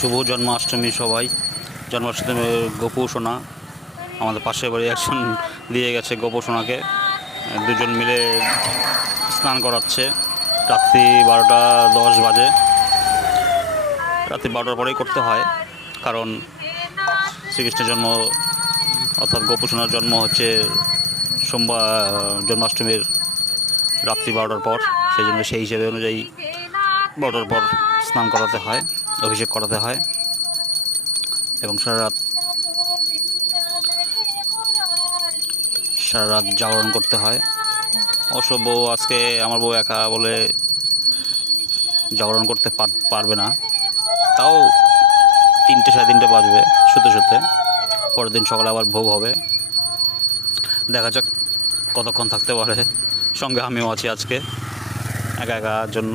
শুভ জন্মাষ্টমী সবাই। জন্মাষ্টমী গোপু সোনা আমাদের পাশের বাড়ি একজন দিয়ে গেছে গোপু সোনাকে। দুজন মিলে স্নান করাচ্ছে। রাত্রি 12:10 বাজে। রাত্রি 12টার পরেই করতে হয়, কারণ শ্রীকৃষ্ণের জন্ম অর্থাৎ গোপু সোনার জন্ম হচ্ছে সোমবার জন্মাষ্টমীর রাত্রি 12টার পর। সেই জন্য সেই হিসেবে অনুযায়ী 12টার পর স্নান করাতে হয়, অভিষেক করাতে হয় এবং সারা রাত জাগরণ করতে হয়। অবশ্য বউ আজকে আমার বউ একা বলে জাগরণ করতে পারবে না, তাও 3টে 3:30 বাজবে শুতে শুতে। পরের দিন সকালে আবার ভোগ হবে, দেখা যাক কতক্ষণ থাকতে পারে। সঙ্গে আমিও আছি আজকে একা একার জন্য।